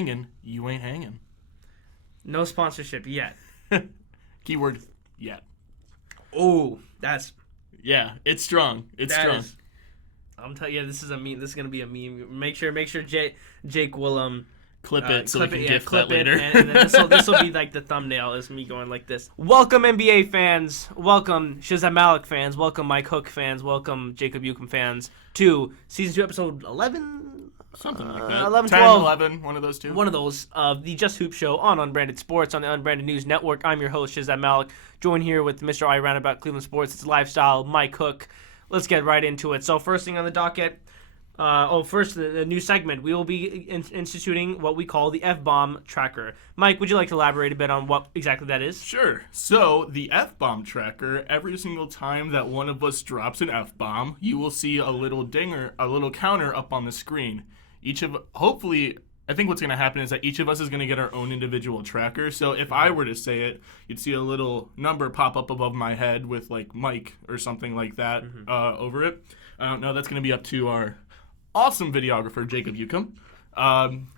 banging, you ain't hanging. No sponsorship yet. Keyword yet. Oh, that's... Yeah, it's strong. It's strong. I'm telling you, this is a meme. This is gonna be a meme. Make sure Jake will clip it so we can gift clip that later. And then this will be like the thumbnail is me going like this. Welcome NBA fans. Welcome Shazam Malik fans. Welcome Mike Hook fans. Welcome Jacob Ucum fans to season 2, episode 11. Something like that. 11, 10, 12. 11, one of those two. One of those of the Just Hoop Show on Unbranded Sports on the Unbranded News Network. I'm your host, Shazam Malik, joined here with Mr. I Roundabout Cleveland Sports, It's Lifestyle, Mike Hook. Let's get right into it. So first thing on the docket, first the new segment. We will be instituting what we call the F-Bomb Tracker. Mike, would you like to elaborate a bit on what exactly that is? Sure. So the F-Bomb Tracker, every single time that one of us drops an F-Bomb, you will see a little dinger, a little counter up on the screen. Hopefully, I think what's going to happen is that each of us is going to get our own individual tracker. So if I were to say it, you'd see a little number pop up above my head with like Mike or something like that over it. I don't know. That's going to be up to our awesome videographer, Jacob Ucum.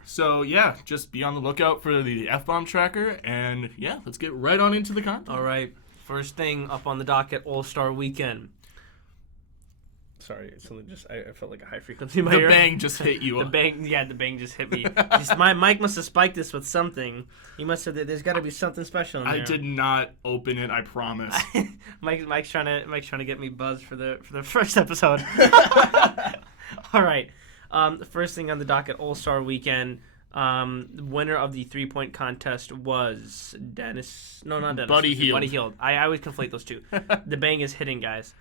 So yeah, just be on the lookout for the F-Bomb Tracker. And yeah, let's get right on into the content. All right. First thing up on the docket, All-Star Weekend. Sorry, I felt like a high frequency in my ear. The bang just hit you. The bang just hit me. My Mike must have spiked this with something. He must have. There's got to be something special in there. I did not open it. I promise. Mike's trying to get me buzzed for the first episode. All right. The first thing on the docket, All-Star Weekend. The winner of the 3-point contest was Dennis. No, not Dennis. Buddy Hield. Buddy Hield. I always conflate those two. The bang is hitting, guys.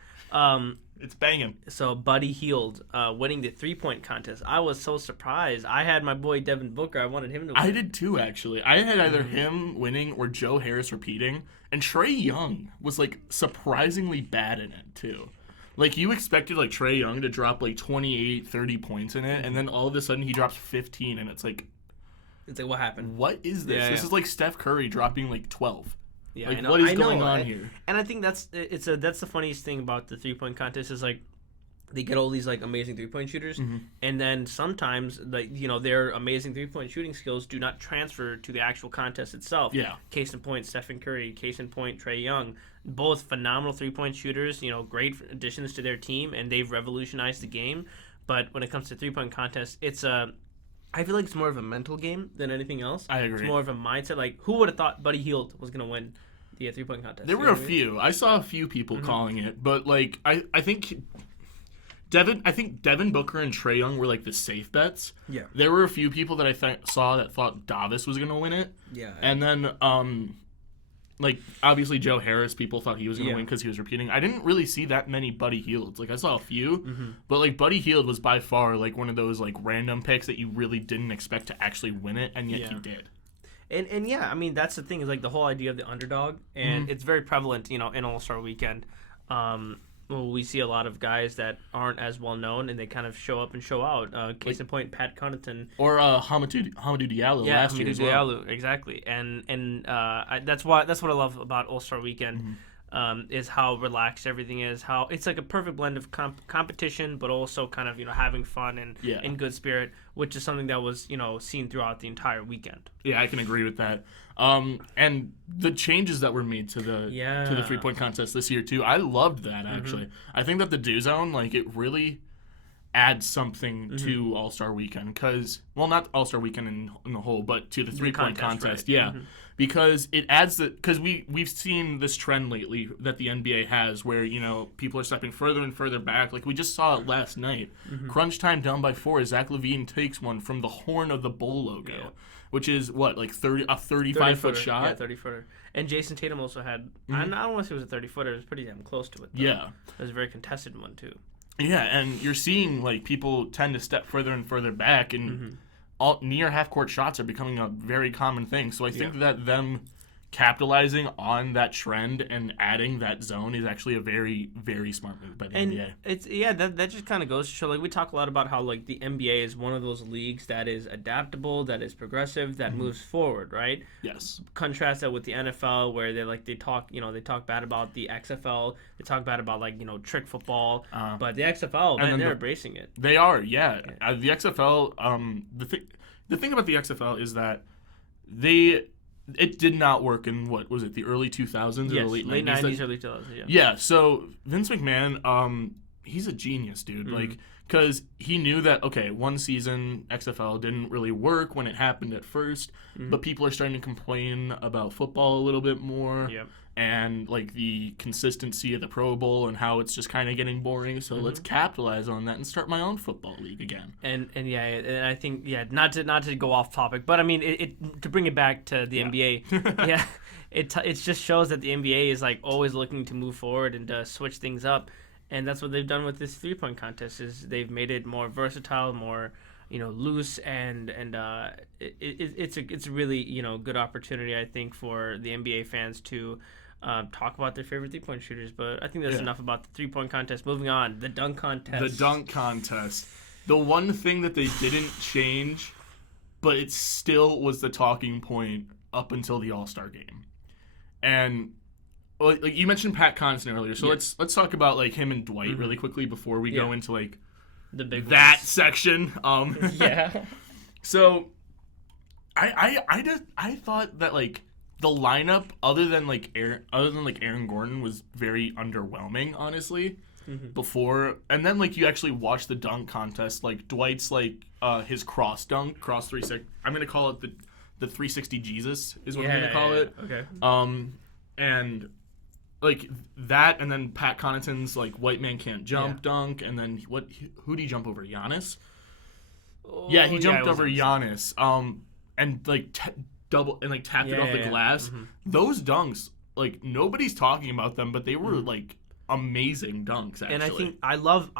It's banging. So Buddy Hield winning the 3-point contest. I was so surprised. I had my boy Devin Booker. I wanted him to win. I did too, actually. I had either him winning or Joe Harris repeating. And Trae Young was like surprisingly bad in it too. Like you expected like Trae Young to drop like 28, 30 points in it, and then all of a sudden he drops 15, and it's like what happened? What is this? This is like Steph Curry dropping like 12. Yeah, like, I know. What is going on here? And I think that's the funniest thing about the 3-point contest is like they get all these like amazing 3-point shooters, and then sometimes their amazing 3-point shooting skills do not transfer to the actual contest itself. Yeah. Case in point, Stephen Curry. Case in point, Trae Young. Both phenomenal 3-point shooters. Great additions to their team, and they've revolutionized the game. But when it comes to 3-point contest, I feel like it's more of a mental game than anything else. I agree. It's more of a mindset. Like, who would have thought Buddy Hield was going to win the 3-point contest? There were a few. I saw a few people calling it, but like I think Devin Booker and Trae Young were like the safe bets. Yeah. There were a few people that I saw that thought Davis was going to win it. Yeah. And then like obviously Joe Harris, people thought he was going to win because he was repeating. I didn't really see that many Buddy Hields. Like I saw a few, but like Buddy Hield was by far like one of those like random picks that you really didn't expect to actually win it, and yet he did. And yeah, I mean that's the thing is like the whole idea of the underdog, and it's very prevalent, in All-Star Weekend. We see a lot of guys that aren't as well known, and they kind of show up and show out. Case in point, Pat Connaughton or Hamidou Diallo last year as well. Diallo, exactly. And that's what I love about All-Star Weekend. Is how relaxed everything is. How it's like a perfect blend of competition, but also kind of having fun and in good spirit, which is something that was seen throughout the entire weekend. Yeah, I can agree with that. And the changes that were made to the 3-point contest this year too, I loved that actually. I think that the Do Zone, like it really adds something to All-Star Weekend not All-Star Weekend in the whole, but to the 3-point contest. Right. Because it adds because we've seen this trend lately that the NBA has where people are stepping further and further back. Like we just saw it last night. Crunch time down by 4. Zach LaVine takes one from the horn of the Bull logo, which is what like 35-foot shot. Yeah, 30-footer. And Jason Tatum also had. I don't want to say it was a 30-footer. It was pretty damn close to it. Though. Yeah, it was a very contested one too. Yeah, and you're seeing like people tend to step further and further back, and all near half-court shots are becoming a very common thing. So I think that them capitalizing on that trend and adding that zone is actually a very, very smart move by the NBA. It's that just kind of goes to show, like we talk a lot about how like the NBA is one of those leagues that is adaptable, that is progressive, that moves forward, right? Yes. Contrast that with the NFL where they talk bad about the XFL, they talk bad about like trick football, but the XFL they're embracing it. They are, yeah. The XFL, the thing about the XFL is that it did not work in, what was it, the early 2000s or the late 90s? Early 2000s, yeah. Yeah, so Vince McMahon, he's a genius, dude. Like, because he knew that, okay, one season XFL didn't really work when it happened at first, but people are starting to complain about football a little bit more. Yep. And, like, the consistency of the Pro Bowl and how it's just kind of getting boring. So let's capitalize on that and start my own football league again. And I think, not to go off topic, but I mean, it to bring it back to the NBA, it just shows that the NBA is, like, always looking to move forward and to switch things up. And that's what they've done with this 3-point contest, is they've made it more versatile, more, loose, and it's a really, good opportunity, I think, for the NBA fans to talk about their favorite 3-point shooters. But I think that's enough about the 3-point contest. Moving on, the dunk contest. The dunk contest. The one thing that they didn't change, but it still was the talking point up until the All-Star game. And like you mentioned Pat Connaughton earlier, so let's talk about like him and Dwight really quickly before we go into like the big section. So I thought that like the lineup other than Aaron Gordon was very underwhelming, honestly. Before, and then like you actually watch the dunk contest, like Dwight's like his cross 360. I'm gonna call it the 360 Jesus is what I'm gonna call it. Okay. And like that, and then Pat Connaughton's like white man can't jump dunk, and then who did he jump over? Giannis. He jumped over Giannis. And like tapped it off the glass. Those dunks, like nobody's talking about them, but they were like amazing dunks, actually. And I think I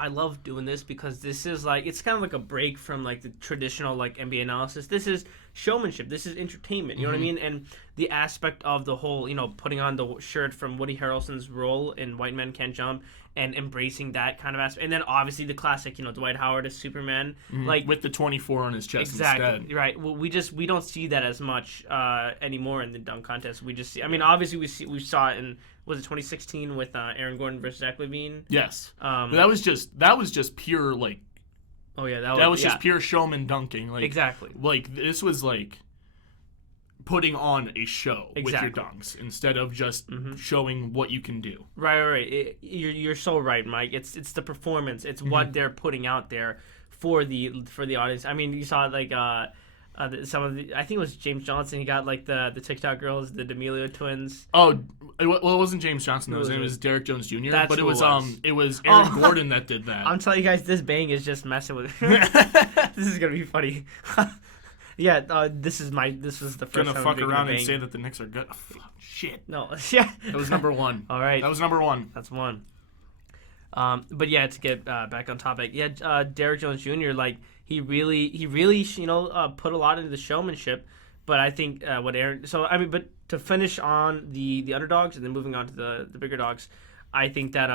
love doing this because this is like, it's kind of like a break from like the traditional like NBA analysis. This is showmanship. This is entertainment. You know what I mean? And the aspect of the whole, putting on the shirt from Woody Harrelson's role in White Men Can't Jump and embracing that kind of aspect. And then obviously the classic, Dwight Howard as Superman, like with the 24 on his chest instead. Right. Well, we don't see that as much anymore in the dunk contest. We just see. I mean, obviously we saw it in, was it 2016 with Aaron Gordon versus Zach LaVine? Yes. That was just pure like. Oh yeah, that was just pure showman dunking. Like exactly. Like this was like putting on a show with your dunks instead of just showing what you can do. Right. You're so right, Mike. It's the performance. It's what they're putting out there for the audience. I mean, you saw like some of the, I think it was James Johnson. He got like the TikTok girls, the D'Amelio twins. Oh, well, it wasn't James Johnson. His name was Derek Jones Jr. But it was Aaron Gordon that did that. I'm telling you guys, this bang is just messing with. This is gonna be funny. This was the first gonna time fuck around and say that the Knicks are good. Oh, shit. No, That was number one. All right, that was number one. That's one. But yeah, to get back on topic, Derek Jones Jr. like he really put a lot into the showmanship. But I think but to finish on the underdogs and then moving on to the bigger dogs, I think that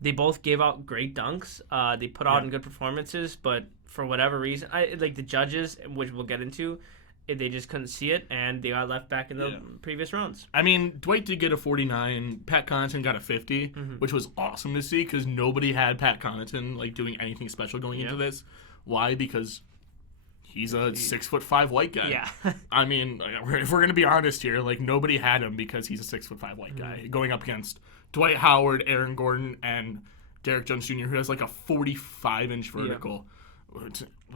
they both gave out great dunks. They put out in good performances, but for whatever reason, like the judges, which we'll get into, they just couldn't see it, and they got left back in the previous rounds. I mean, Dwight did get a 49. Pat Connaughton got a 50, which was awesome to see because nobody had Pat Connaughton like doing anything special going into this. Why? Because he's a 6'5" white guy. Yeah. I mean, if we're gonna be honest here, like nobody had him because he's a 6'5" white guy going up against Dwight Howard, Aaron Gordon, and Derek Jones Jr., who has like a 45-inch vertical.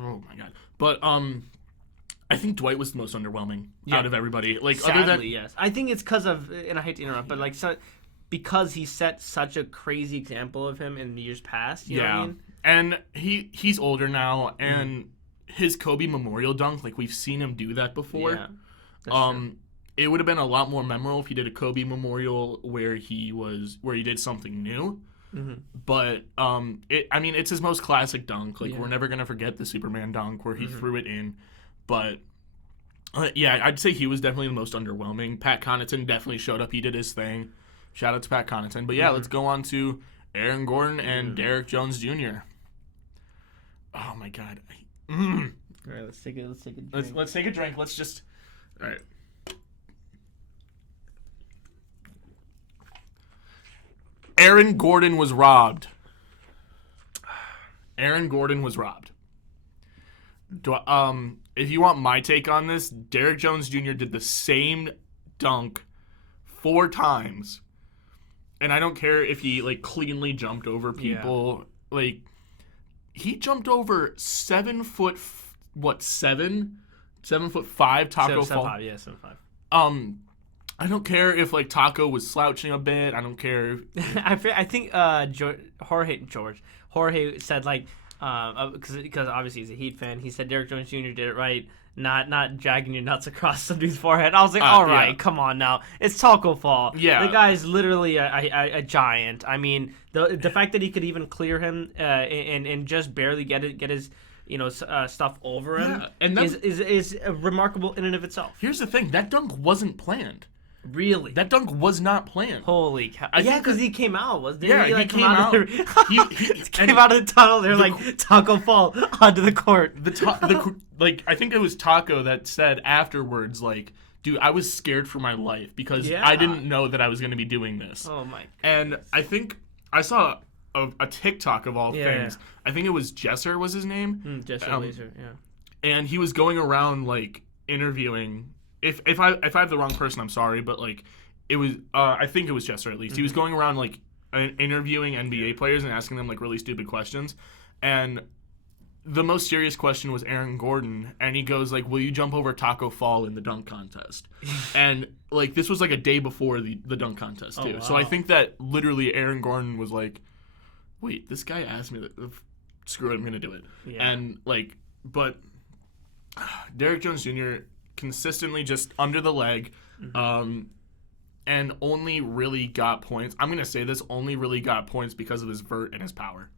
Oh my god! But I think Dwight was the most underwhelming out of everybody. Like, sadly, other than yes, I think it's because of, and I hate to interrupt, but like because he set such a crazy example of him in the years past. You know what I mean? And he's older now, and his Kobe Memorial dunk, like we've seen him do that before. Yeah, that's true. It would have been a lot more memorable if he did a Kobe Memorial where he did something new. But it's his most classic dunk. Like we're never gonna forget the Superman dunk where he threw it in. But I'd say he was definitely the most underwhelming. Pat Connaughton definitely showed up. He did his thing. Shout out to Pat Connaughton. But let's go on to Aaron Gordon and Derek Jones Jr. Oh my god. All right, let's take a drink. Let's take a drink. Let's just. All right. Aaron Gordon was robbed. Aaron Gordon was robbed. if you want my take on this, Derrick Jones Jr. did the same dunk 4 times. And I don't care if he, like, cleanly jumped over people. Yeah. Like, he jumped over 7 foot, 7? 7'5" Taco Fall. 7'5", yeah, 7'5". I don't care if, like, Taco was slouching a bit. I don't care. I think Jorge said, like, because obviously he's a Heat fan, he said Derrick Jones Jr. did it right, not dragging your nuts across somebody's forehead. I was like, all right, come on now. It's Taco Fall. Yeah. The guy's literally a giant. I mean, the fact that he could even clear him and just barely get his stuff over him is remarkable in and of itself. Here's the thing. That dunk wasn't planned. Really? That dunk was not planned. Holy cow. Yeah, because he came out, wasn't he? Yeah, he came out. He came out of the tunnel. They're like, Taco Fall onto the court. I think it was Taco that said afterwards, like, dude, I was scared for my life because I didn't know that I was going to be doing this. Oh, my goodness. And I think I saw a TikTok of all things. I think it was Jesser was his name. Jesser Laser, yeah. And he was going around, like, interviewing... If I have the wrong person, I'm sorry, but like it was I think it was Jesser at least. He was going around like interviewing NBA players and asking them like really stupid questions, and the most serious question was Aaron Gordon, and he goes like, "Will you jump over Taco Fall in the dunk contest?" And like this was like a day before the dunk contest too. Oh, wow. So I think that literally Aaron Gordon was like, "Wait, this guy asked me that. Screw it, I'm gonna do it." Yeah. And like, but Derrick Jones Jr. consistently just under the leg, and only really got points. I'm going to say this, only really got points because of his vert and his power.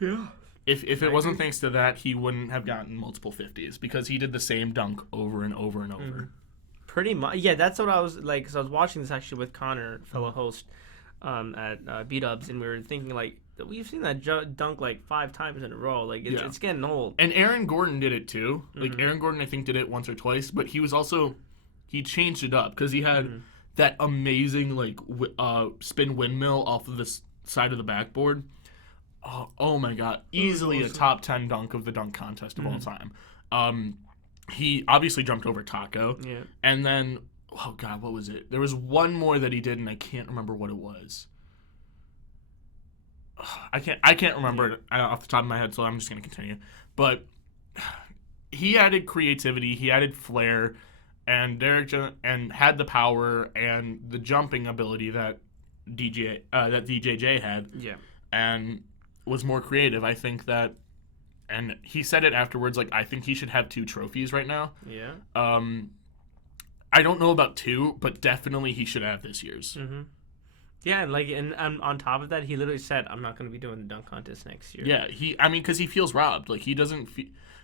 Yeah. If it wasn't thanks to that, he wouldn't have gotten multiple 50s because he did the same dunk over and over and over. Pretty much. Yeah, that's what I was like, because I was watching this actually with Connor, fellow host at B-Dubs, and we were thinking like, we've seen that dunk like 5 times in a row. Like it's getting old. And Aaron Gordon did it too. Like Aaron Gordon, I think, did it once or twice. But he changed it up because he had that amazing like spin windmill off of the side of the backboard. Oh my God! Easily a top 10 dunk of the dunk contest of all time. He obviously jumped over Taco. Yeah. And then oh God, what was it? There was one more that he did, and I can't remember what it was. I can't remember it off the top of my head, so I'm just going to continue. But he added creativity, he added flair, and and had the power and the jumping ability that DJJ had. Yeah. And was more creative. I think that, and he said it afterwards, like, I think he should have 2 trophies right now. Yeah. I don't know about 2, but definitely he should have this year's. Mm-hmm. Yeah, and on top of that, he literally said, "I'm not going to be doing the dunk contest next year." Yeah, because he feels robbed. Like he doesn't.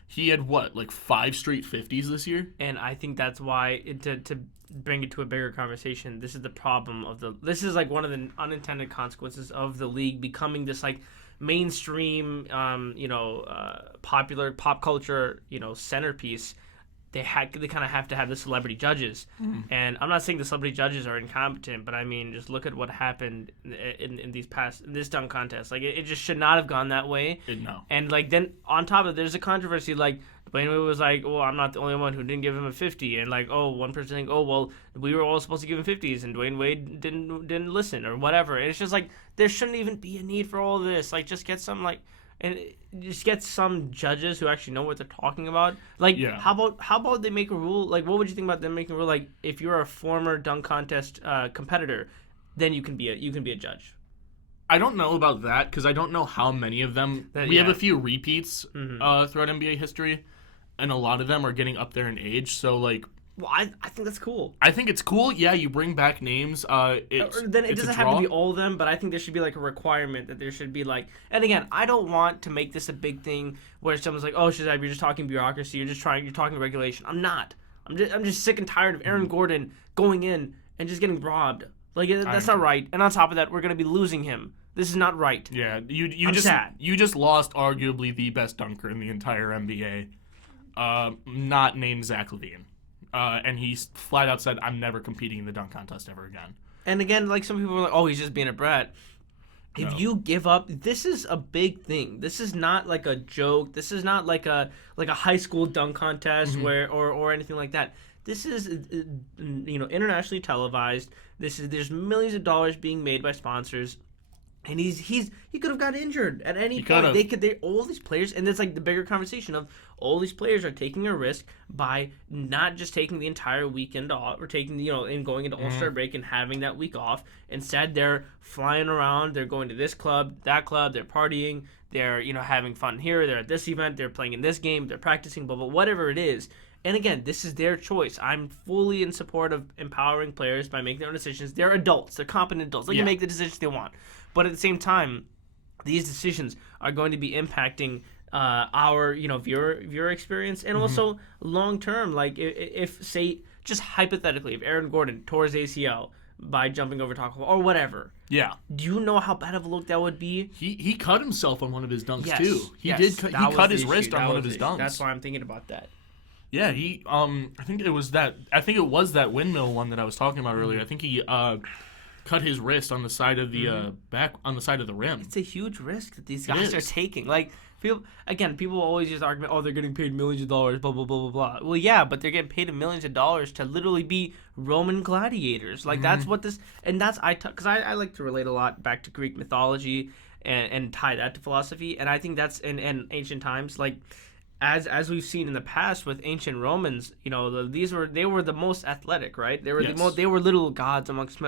He had what, like 5 straight 50s this year, and I think that's why to bring it to a bigger conversation. This is the problem This is like one of the unintended consequences of the league becoming this like mainstream, popular pop culture, centerpiece. They kind of have to have the celebrity judges, and I'm not saying the celebrity judges are incompetent, but I mean just look at what happened in this dunk contest. Like it just should not have gone that way. No. And like then on top of it, there's a controversy. Like Dwayne Wade was like, "Well, I'm not the only one who didn't give him a 50," and like, one person saying, "Oh, well, we were all supposed to give him 50s," and Dwayne Wade didn't listen or whatever. And it's just like there shouldn't even be a need for all of this. Like just get some like. And just get some judges who actually know what they're talking about. Like, how about they make a rule? Like, what would you think about them making a rule? Like, if you're a former dunk contest competitor, then you can be a judge. I don't know about that because I don't know how many of them. We have a few repeats throughout NBA history, and a lot of them are getting up there in age. So, like, well, I think that's cool. I think it's cool. Yeah, you bring back names. Then it doesn't have to be all of them, but I think there should be like a requirement that there should be like. And again, I don't want to make this a big thing where someone's like, "Oh, Shazab, you're just talking bureaucracy. You're talking regulation." I'm not. I'm just sick and tired of Aaron Gordon going in and just getting robbed. Like that's not right. And on top of that, we're gonna be losing him. This is not right. Yeah, you just lost arguably the best dunker in the entire NBA, not named Zach LaVine. And he flat out said, "I'm never competing in the dunk contest ever again." And again, like some people were like, "Oh, he's just being a brat." If you give up, this is a big thing. This is not like a joke. This is not like a high school dunk contest where or anything like that. This is internationally televised. There's millions of dollars being made by sponsors. And he could have got injured at any point. All these players, and it's like the bigger conversation of all these players are taking a risk by not just taking the entire weekend off or taking and going into All-Star break and having that week off. Instead, they're flying around. They're going to this club, that club. They're partying. They're having fun here. They're at this event. They're playing in this game. They're practicing. Blah blah. Whatever it is. And again, this is their choice. I'm fully in support of empowering players by making their own decisions. They're adults. They're competent adults. They can make the decisions they want. But at the same time, these decisions are going to be impacting our viewer experience and also long term. Like if say just hypothetically, if Aaron Gordon tore his ACL by jumping over Taco Bell or whatever, do you know how bad of a look that would be? He cut himself on one of his dunks too. He cut his wrist on one of his dunks. That's why I'm thinking about that. Yeah, I think it was that windmill one that I was talking about earlier. I think he cut his wrist on the side of the on the side of the rim. It's a huge risk that these guys are taking. Like people always use the argument, oh, they're getting paid millions of dollars, blah blah blah blah blah. Well, yeah, but they're getting paid millions of dollars to literally be Roman gladiators. Like that's what this, and that's because I like to relate a lot back to Greek mythology and tie that to philosophy, and I think that's in ancient times like. As we've seen in the past with ancient Romans, they were the most athletic, right? They were little gods amongst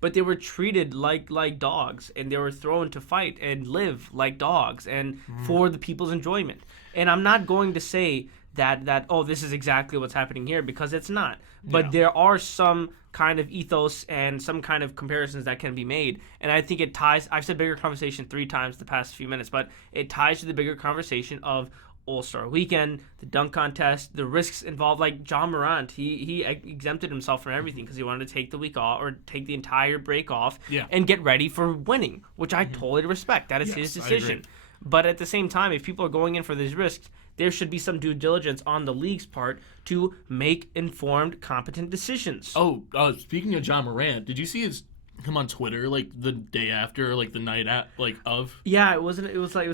but they were treated like dogs, and they were thrown to fight and live like dogs and for the people's enjoyment. And I'm not going to say that this is exactly what's happening here, because it's not. But there are some kind of ethos and some kind of comparisons that can be made. And I think it ties, I've said bigger conversation 3 times the past few minutes, but it ties to the bigger conversation of All-Star Weekend, the dunk contest, the risks involved. Like John Morant, he exempted himself from everything because he wanted to take the week off or take the entire break off and get ready for winning, which I totally respect. That is his decision. But at the same time, if people are going in for these risks, there should be some due diligence on the league's part to make informed, competent decisions. Oh, speaking of John Morant, did you see him on Twitter like the day after, like the night of? Yeah, it was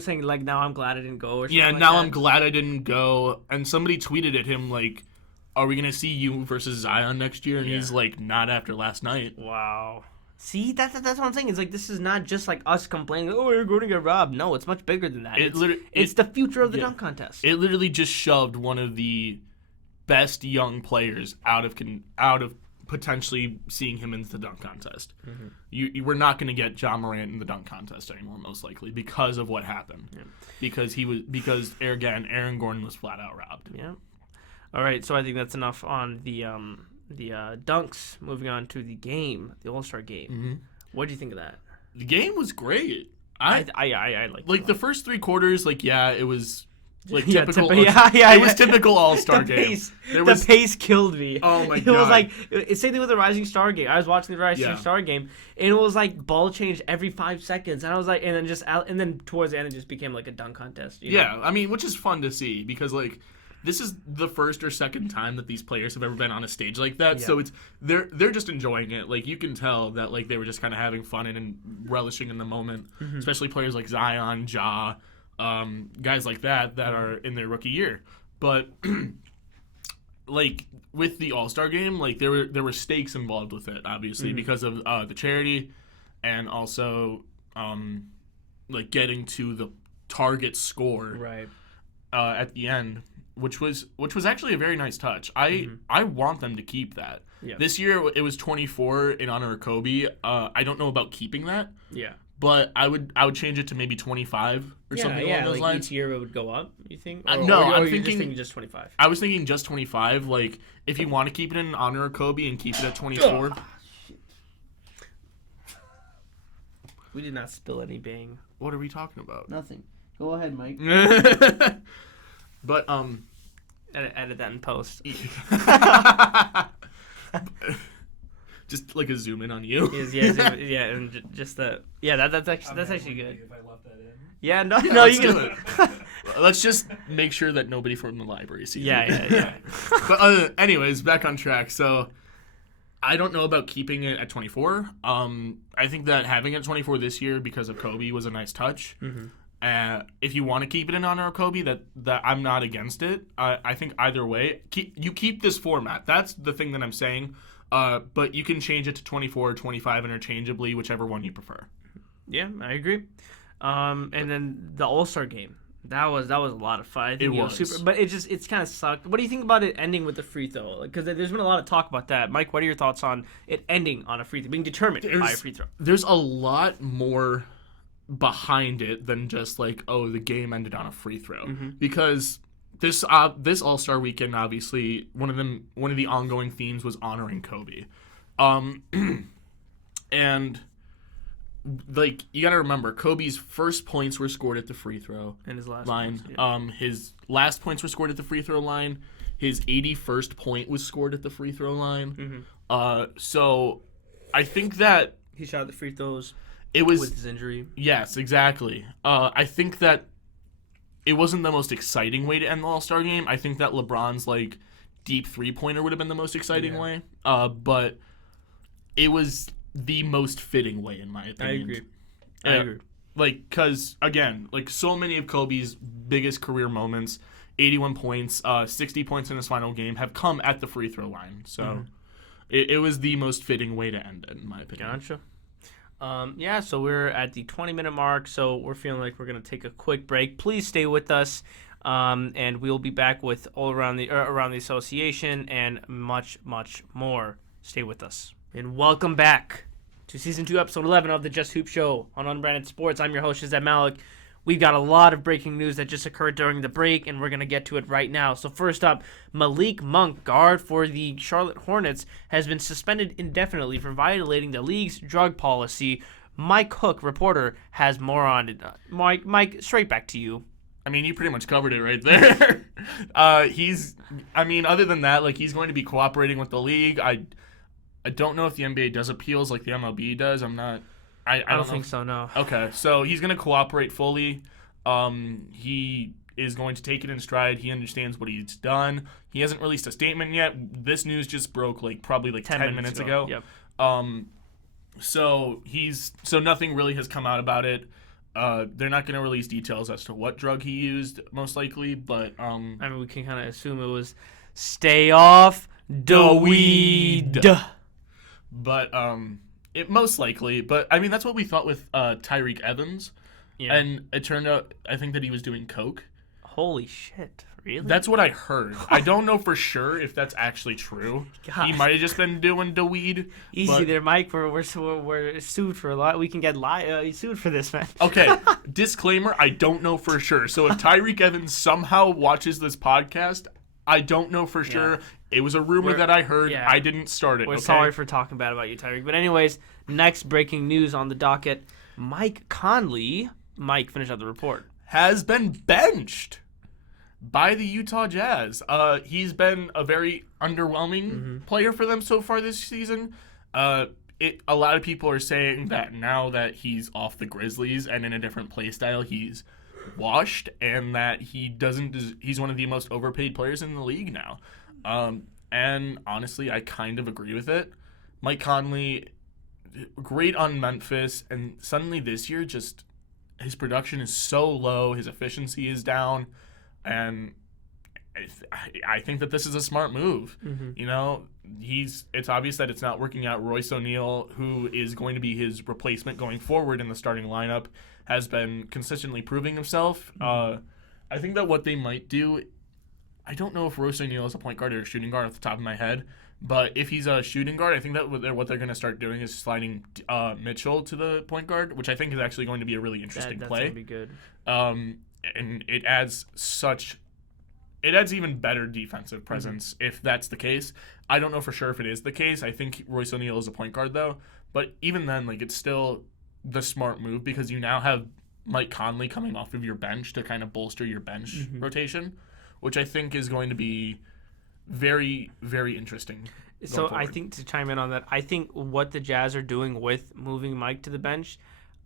saying like, now I'm glad I didn't go or something. Yeah, now I'm glad I didn't go. And somebody tweeted at him like, are we gonna see you versus Zion next year? And he's like, not after last night. Wow. See, that's what I'm saying. It's like, this is not just like us complaining, oh, you're going to get robbed. No, it's much bigger than that. It's the future of the dunk contest. It literally just shoved one of the best young players out of potentially seeing him into the dunk contest. You we're not going to get John Morant in the dunk contest anymore, most likely, because of what happened. Because Aaron Gordon was flat out robbed. Yeah. All right, so I think that's enough on the dunks. Moving on to the game, the All-Star game. What do you think of that? The game was great. I like the first 3 quarters. Like, it was like typical. It was typical All-Star game. The pace killed me. Oh my god! It was like same thing with the Rising Star game. I was watching the Rising Star game, and it was like ball change every 5 seconds, and I was like, and then towards the end, it just became like a dunk contest. You know? I mean, which is fun to see because like. This is the first or second time that these players have ever been on a stage like that, so they're just enjoying it. Like you can tell that like they were just kind of having fun and relishing in the moment. Especially players like Zion, Ja, guys like that are in their rookie year. But like with the All-Star game, like there were stakes involved with it, obviously because of the charity and also like getting to the target score at the end. Which was actually a very nice touch. I want them to keep that. This year it was 24 in honor of Kobe. I don't know about keeping that. But I would change it to maybe 25 or something along those lines. Each year it would go up, you think? No, I'm thinking just 25. I was thinking just 25. Like if you want to keep it in honor of Kobe and keep it at 24. We did not spill any bang. What are we talking about? Nothing. Go ahead, Mike. But edit that in post. Just like a zoom in on you. And just that. Yeah, that's actually good. If I left that in. Yeah, no, you can. Let's just make sure that nobody from the library sees it. Yeah. But anyways, back on track. So, I don't know about keeping it at 24. I think that having it at 24 this year because of Kobe was a nice touch. If you want to keep it in honor of Kobe, that I'm not against it. I think either way, you keep this format. That's the thing that I'm saying. But you can change it to 24 or 25 interchangeably, whichever one you prefer. Yeah, I agree. And then the All-Star game. That was a lot of fun. I think it was super, but it's kind of sucked. What do you think about it ending with a free throw? Because there's been a lot of talk about that. Mike, what are your thoughts on it ending on a free throw, being determined by a free throw? There's a lot more behind it than just like, oh, the game ended on a free throw. Because this All-Star weekend, obviously, one of the ongoing themes was honoring Kobe, and. Like, you gotta remember, Kobe's first points were scored at the free throw and his last line. Points, yeah. His last points were scored at the free throw line. His 81st point was scored at the free throw line. So I think that he shot the free throws. It was with his injury. Yes, exactly. I think that it wasn't the most exciting way to end the All-Star game. I think that LeBron's like deep 3-pointer would have been the most exciting way. But it was the most fitting way, in my opinion. I agree. Like, because, again, like, so many of Kobe's biggest career moments, 81 points, 60 points in his final game, have come at the free throw line. So it was the most fitting way to end it, in my opinion. Gotcha. So we're at the 20-minute mark, so we're feeling like we're going to take a quick break. Please stay with us, and we'll be back with all around the association and much, much more. Stay with us. And welcome back to Season 2, Episode 11 of the Just Hoop Show on Unbranded Sports. I'm your host, Shazad Malik. We've got a lot of breaking news that just occurred during the break, and we're going to get to it right now. So first up, Malik Monk, guard for the Charlotte Hornets, has been suspended indefinitely for violating the league's drug policy. Mike Hook, reporter, has more on it. Mike, straight back to you. I mean, you pretty much covered it right there. Other than that, like, he's going to be cooperating with the league. I don't know if the NBA does appeals like the MLB does. I don't think so, no. Okay, so he's going to cooperate fully. He is going to take it in stride. He understands what he's done. He hasn't released a statement yet. This news just broke probably 10 minutes ago. Yep. So nothing really has come out about it. They're not going to release details as to what drug he used, most likely, but we can kind of assume it was stay off the weed. But it most likely. But I mean, that's what we thought with Tyreek Evans. Yeah. And it turned out, I think that he was doing coke. Holy shit! Really? That's what I heard. I don't know for sure if that's actually true. God. He might have just been doing the weed. Easy there, Mike. We're sued for a lot. We can get sued for this, man. Okay. Disclaimer: I don't know for sure. So if Tyreek Evans somehow watches this podcast, I don't know for sure. It was a rumor that I heard. Yeah. I didn't start it. We're sorry for talking bad about you, Tyreek. But anyways, next breaking news on the docket: Mike Conley. Mike, finish out the report. Has been benched by the Utah Jazz. He's been a very underwhelming player for them so far this season. A lot of people are saying that now that he's off the Grizzlies and in a different play style, he's washed, and that he's one of the most overpaid players in the league now. And honestly, I kind of agree with it. Mike Conley, great on Memphis, and suddenly this year, just his production is so low, his efficiency is down, and I think that this is a smart move. You know, it's obvious that it's not working out. Royce O'Neal, who is going to be his replacement going forward in the starting lineup, has been consistently proving himself. I think that what they might do, I don't know if Royce O'Neal is a point guard or a shooting guard off the top of my head, but if he's a shooting guard, I think that what they're going to start doing is sliding Mitchell to the point guard, which I think is actually going to be a really interesting play. That's going to be good. And it adds even better defensive presence if that's the case. I don't know for sure if it is the case. I think Royce O'Neal is a point guard, though. But even then, it's still the smart move because you now have Mike Conley coming off of your bench to kind of bolster your bench rotation, which I think is going to be very, very interesting. So I think, to chime in on that, I think what the Jazz are doing with moving Mike to the bench,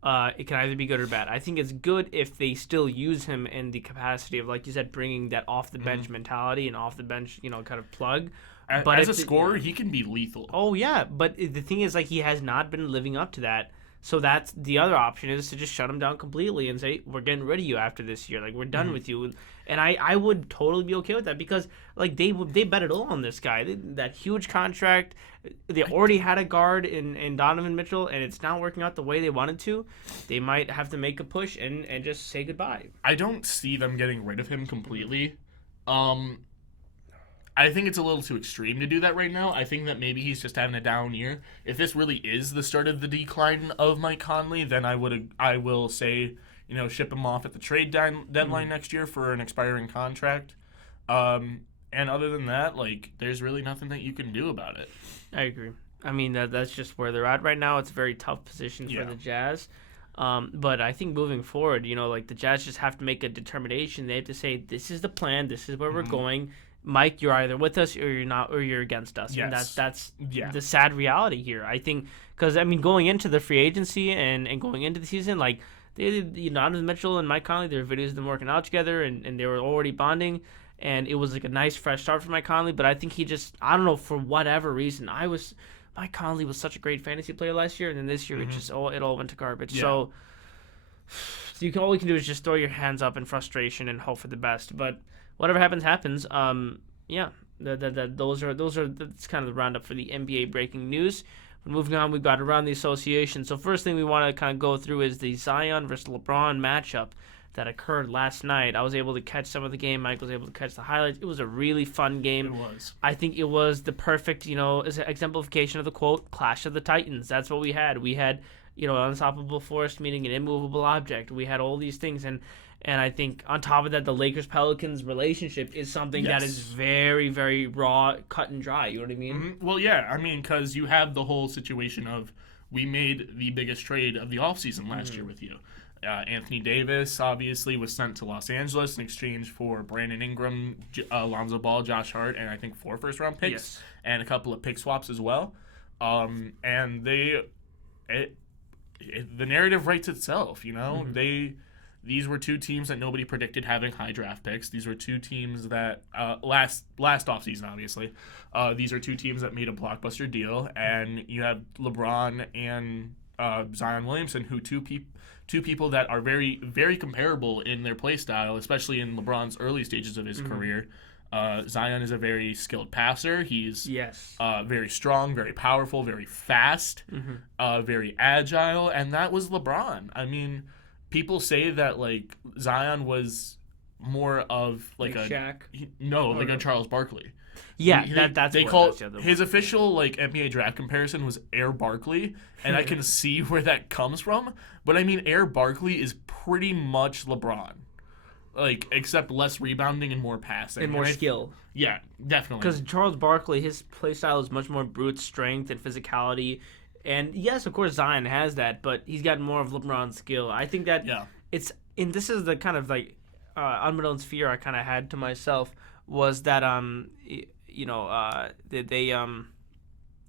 it can either be good or bad. I think it's good if they still use him in the capacity of, like you said, bringing that off-the-bench mentality and off-the-bench, kind of plug. But as a scorer, he can be lethal. Oh yeah, but the thing is, like, he has not been living up to that. So that's the other option, is to just shut him down completely and say, we're getting rid of you after this year. Like, we're done with you. And I would totally be okay with that, because like they bet it all on this guy. That huge contract. They already had a guard in Donovan Mitchell, and it's not working out the way they wanted to. They might have to make a push and just say goodbye. I don't see them getting rid of him completely. I think it's a little too extreme to do that right now. I think that maybe he's just having a down year. If this really is the start of the decline of Mike Conley, then I will say, ship him off at the trade deadline next year for an expiring contract. And other than that, like, there's really nothing that you can do about it. I agree. I mean, that's just where they're at right now. It's a very tough position for the Jazz. But I think moving forward, like, the Jazz just have to make a determination. They have to say, this is the plan. This is where we're going. Mike, you're either with us or you're not, or you're against us. Yes. And that's the sad reality here. I think, because, I mean, going into the free agency and going into the season, like, Donovan Mitchell and Mike Conley, there were videos of them working out together, and they were already bonding, and it was like a nice fresh start for Mike Conley. But I think he just, I don't know, for whatever reason, Mike Conley was such a great fantasy player last year, and then this year it all went to garbage. Yeah. So all you can do is just throw your hands up in frustration and hope for the best. But whatever happens. That's kind of the roundup for the NBA breaking news. But moving on, we've got around the association. So first thing we want to kind of go through is the Zion versus LeBron matchup that occurred last night. I was able to catch some of the game. Mike was able to catch the highlights. It was a really fun game. It was. I think it was the perfect, exemplification of the quote, Clash of the Titans. That's what we had. We had, an unstoppable force meeting an immovable object. We had all these things, and I think on top of that, the Lakers-Pelicans relationship is something that is very, very raw, cut and dry. You know what I mean? Mm-hmm. Well, yeah. I mean, because you have the whole situation of, we made the biggest trade of the offseason last year with you. Anthony Davis, obviously, was sent to Los Angeles in exchange for Brandon Ingram, Lonzo Ball, Josh Hart, and I think 4 first-round picks, and a couple of pick swaps as well. And the narrative writes itself, These were 2 teams that nobody predicted having high draft picks. These were 2 teams that last offseason, obviously. These are 2 teams that made a blockbuster deal, and you have LeBron and Zion Williamson, who two people that are very, very comparable in their play style, especially in LeBron's early stages of his career. Zion is a very skilled passer. He's very strong, very powerful, very fast, very agile, and that was LeBron. I mean, people say that, like, Zion was more of like a Shaq. A Charles Barkley. Yeah, they call his official, like, NBA draft comparison was Air Barkley, and I can see where that comes from. But I mean, Air Barkley is pretty much LeBron, like, except less rebounding and more passing and more skill. Yeah, definitely. Because Charles Barkley, his play style is much more brute strength and physicality. And yes, of course, Zion has that, but he's got more of LeBron's skill. I think that it's, and this is the kind of, like, unbeknownst fear I kind of had to myself, was that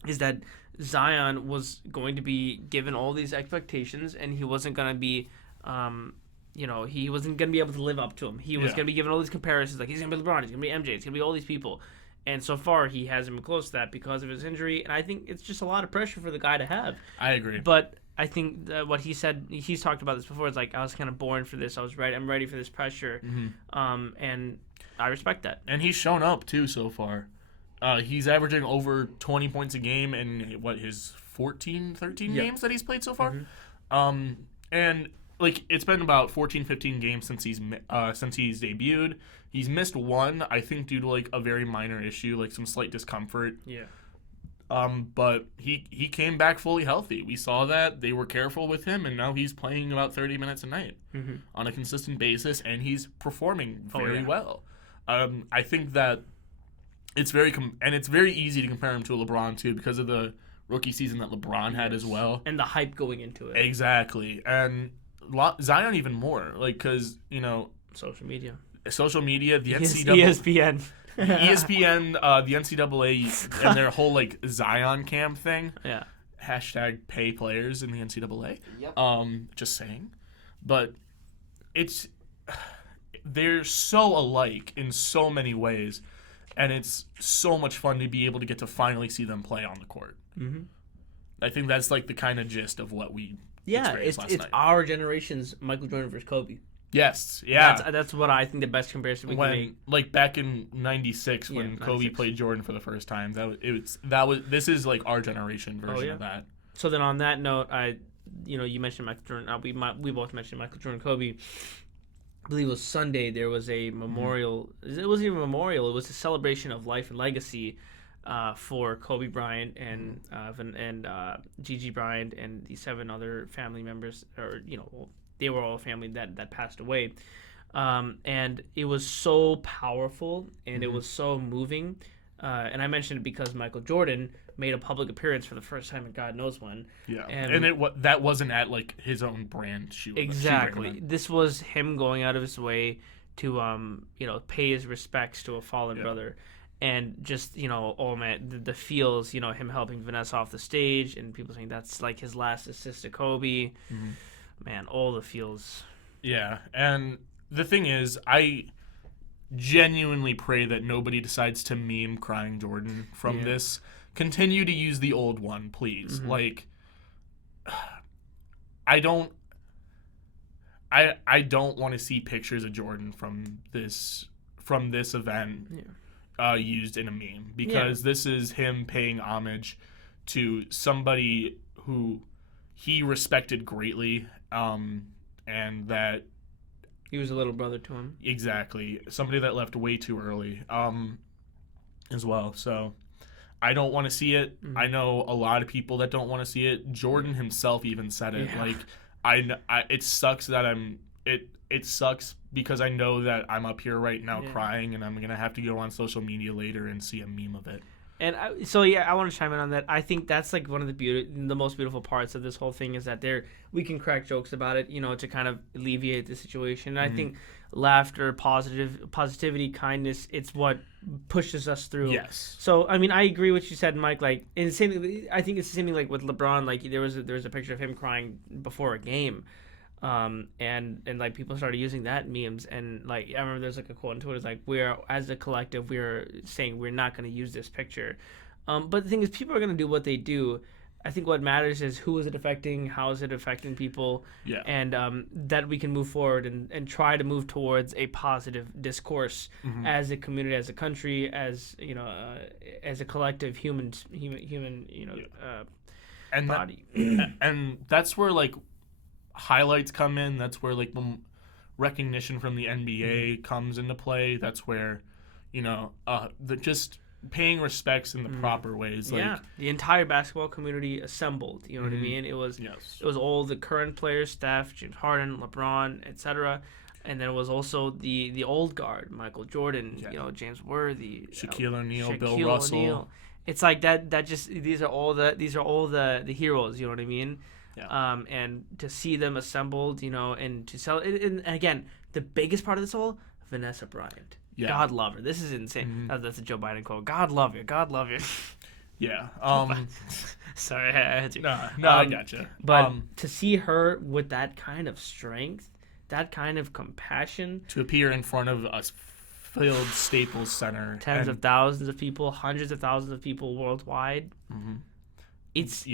is that Zion was going to be given all these expectations, and he wasn't going to be he wasn't going to be able to live up to them. He was going to be given all these comparisons, like, he's going to be LeBron, he's going to be MJ, he's going to be all these people. And so far, he hasn't been close to that because of his injury. And I think it's just a lot of pressure for the guy to have. I agree. But I think what he said, he's talked about this before, it's like, I was kind of born for this. I'm ready for this pressure. And I respect that. And he's shown up, too, so far. He's averaging over 20 points a game in, his 13 games that he's played so far? And, like, it's been about 14, 15 games since he's debuted. He's missed 1, I think, due to, like, a very minor issue, like some slight discomfort. Yeah. But he came back fully healthy. We saw that. They were careful with him, and now he's playing about 30 minutes a night on a consistent basis, and he's performing very well. I think that it's it's very easy to compare him to LeBron, too, because of the rookie season that LeBron had as well. And the hype going into it. Exactly. And Zion even more, like, because, Social media, the NCAA. ESPN, the NCAA, and their whole, like, Zion camp thing. Yeah. Hashtag pay players in the NCAA. Yep. Just saying. But they're so alike in so many ways. And it's so much fun to be able to get to finally see them play on the court. Mm-hmm. I think that's like the kind of gist of what we it's last night. our generation's Michael Jordan versus Kobe. Yes, yeah. That's what I think the best comparison we can make. Like back in '96 when Kobe played Jordan for the first time, this is like our generation version of that. So then on that note, you mentioned Michael Jordan. We both mentioned Michael Jordan, Kobe. I believe it was Sunday. There was a memorial. Mm-hmm. It wasn't even a memorial. It was a celebration of life and legacy for Kobe Bryant and Gigi Bryant and the 7 other family members, or they were all family that passed away. And it was so powerful and it was so moving. And I mentioned it because Michael Jordan made a public appearance for the first time in God knows when. Yeah, and that wasn't at like his own brand shoe. Exactly. This was him going out of his way to pay his respects to a fallen brother. And just, oh man, the feels, him helping Vanessa off the stage and people saying that's like his last assist to Kobe. Mm-hmm. Man, all the feels. Yeah, and the thing is, I genuinely pray that nobody decides to meme crying Jordan from this. Continue to use the old one, please. Mm-hmm. Like, I don't want to see pictures of Jordan from this event used in a meme, because this is him paying homage to somebody who he respected greatly, and that he was a little brother to him. Exactly. Somebody that left way too early, as well. So I don't want to see it. Mm-hmm. I know a lot of people that don't want to see it. Jordan himself even said it. Yeah. Like, it sucks that it sucks because I know that I'm up here right now crying, and I'm gonna have to go on social media later and see a meme of it. And I want to chime in on that. I think that's like one of the most beautiful parts of this whole thing is that we can crack jokes about it, to kind of alleviate the situation. And I think laughter, positivity, kindness, it's what pushes us through. Yes. So I mean, I agree with what you said, Mike. Like, I think it's the same thing like with LeBron. Like there was a picture of him crying before a game. And like people started using that memes, and like I remember there's like a quote on Twitter, it's like, we're as a collective we're saying we're not going to use this picture, but the thing is people are going to do what they do. I think what matters is who is it affecting, how is it affecting people, and that we can move forward and try to move towards a positive discourse as a community, as a country, as as a collective human and body. And that's where like highlights come in. That's where like recognition from the NBA comes into play. That's where just paying respects in the proper ways. Like, the entire basketball community assembled. You know what I mean? It was all the current players, Steph, James Harden, LeBron, etc. And then it was also the old guard, Michael Jordan, James Worthy, Shaquille O'Neal, Bill Russell. It's like that just these are all the heroes. You know what I mean? Yeah. And to see them assembled, and to sell, and again, the biggest part of this all, Vanessa Bryant. Yeah. God love her. This is insane. Mm-hmm. That's a Joe Biden quote. God love you. God love you. Yeah. Sorry, I had to. No, I gotcha. But to see her with that kind of strength, that kind of compassion, to appear in front of a filled Staples Center, tens of thousands of people, hundreds of thousands of people worldwide, it's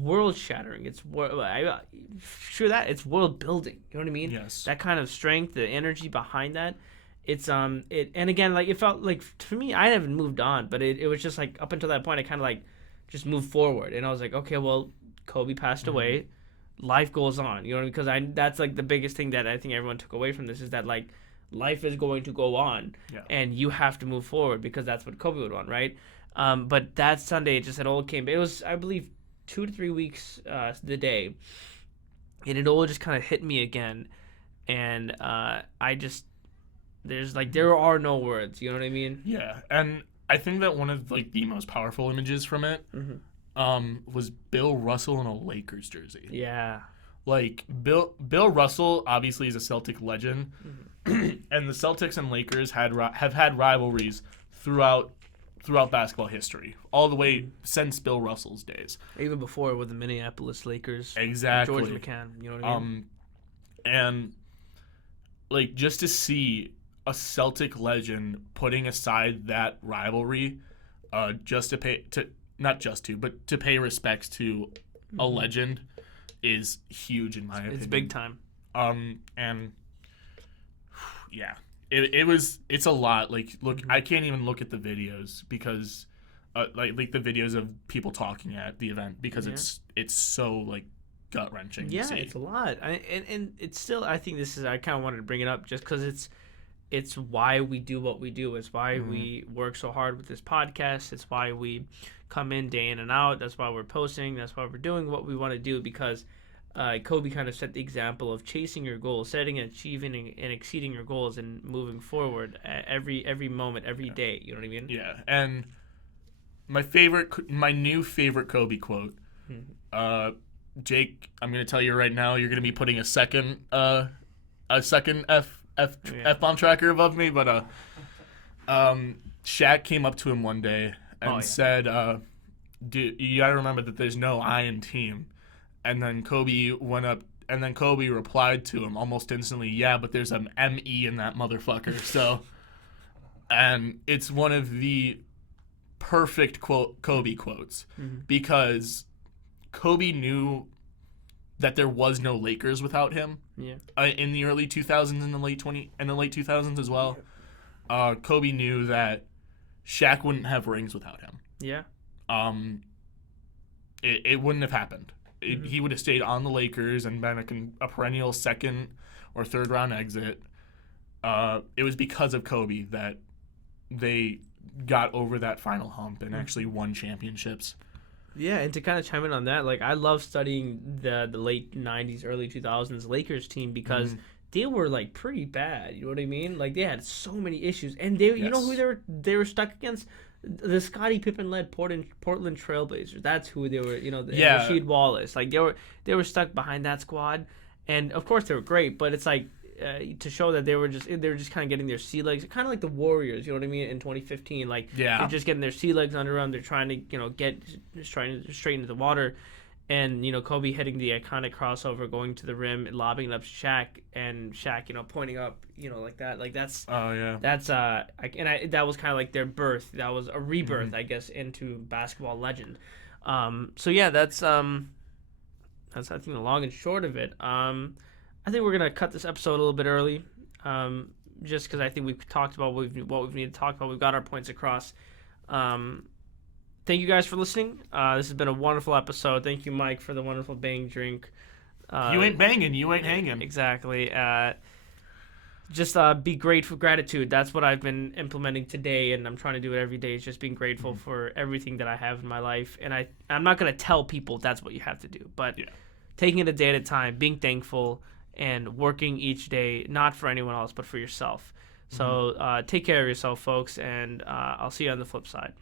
world shattering. It's it's world building. You know what I mean? Yes. That kind of strength, the energy behind that. It's and again, like it felt like for me, I haven't moved on, but it was just like up until that point, I kind of like just moved forward, and I was like, okay, well, Kobe passed away, life goes on. You know, because that's like the biggest thing that I think everyone took away from this is that like life is going to go on, and you have to move forward because that's what Kobe would want, right? But that Sunday, it all came. It was, I believe, 2 to 3 weeks the day, and it all just kind of hit me again, and there are no words. You know what I mean? Yeah, and I think that one of like the most powerful images from it was Bill Russell in a Lakers jersey. Yeah, like Bill Russell obviously is a Celtic legend, and the Celtics and Lakers have had rivalries throughout basketball history, all the way since Bill Russell's days. Even before with the Minneapolis Lakers. Exactly. George McCann, you know what I mean? And like just to see a Celtic legend putting aside that rivalry, just to pay to not just to, but to pay respects to a legend is huge in my opinion. It's big time. And yeah, it's a lot. Like, look, I can't even look at the videos because, like the videos of people talking at the event because it's so like gut wrenching. Yeah, to see. it's a lot. And it's still. I think this is. I kind of wanted to bring it up just because it's why we do what we do. It's why we work so hard with this podcast. It's why we come in day in and out. That's why we're posting. That's why we're doing what we want to do because Kobe kind of set the example of chasing your goals, setting and achieving and exceeding your goals and moving forward every moment, every day. You know what I mean? Yeah. And my new favorite Kobe quote, Jake, I'm going to tell you right now, you're going to be putting a second F-bomb tracker above me, but Shaq came up to him one day and said, you got to remember that there's no I in team. And then Kobe replied to him almost instantly, yeah, but there's an M-E in that motherfucker. So, and it's one of the perfect Kobe quotes because Kobe knew that there was no Lakers without him. Yeah. In the early 2000s and the late 2000s as well. Kobe knew that Shaq wouldn't have rings without him. Yeah. It wouldn't have happened. He would have stayed on the Lakers and been a perennial second or third round exit. It was because of Kobe that they got over that final hump and actually won championships. Yeah, and to kind of chime in on that, like I love studying the late 90s, early 2000s Lakers team because they were like pretty bad. You know what I mean? Like they had so many issues, and you know who they were stuck against? The Scottie Pippen led Portland Trailblazers. That's who they were. You know, Rasheed Wallace. Like they were stuck behind that squad, and of course they were great. But it's like to show that they were just kind of getting their sea legs, kind of like the Warriors. You know what I mean? In 2015, like they're just getting their sea legs under them. They're trying to get straight into the water. And, Kobe hitting the iconic crossover, going to the rim, and lobbing it up to Shaq, and Shaq, pointing up, like that. Like, that's... Oh, yeah. That's, that was kind of like their birth. That was a rebirth, I guess, into basketball legend. So, yeah, that's I think, the long and short of it. I think we're going to cut this episode a little bit early, just because I think we've talked about what we've needed to talk about. We've got our points across. Thank you guys for listening. This has been a wonderful episode. Thank you, Mike, for the wonderful bang drink. You ain't banging, you ain't hanging. Exactly. Just be grateful. Gratitude. That's what I've been implementing today, and I'm trying to do it every day. Is just being grateful for everything that I have in my life. And I'm not going to tell people that's what you have to do, but taking it a day at a time, being thankful, and working each day, not for anyone else, but for yourself. So take care of yourself, folks, and I'll see you on the flip side.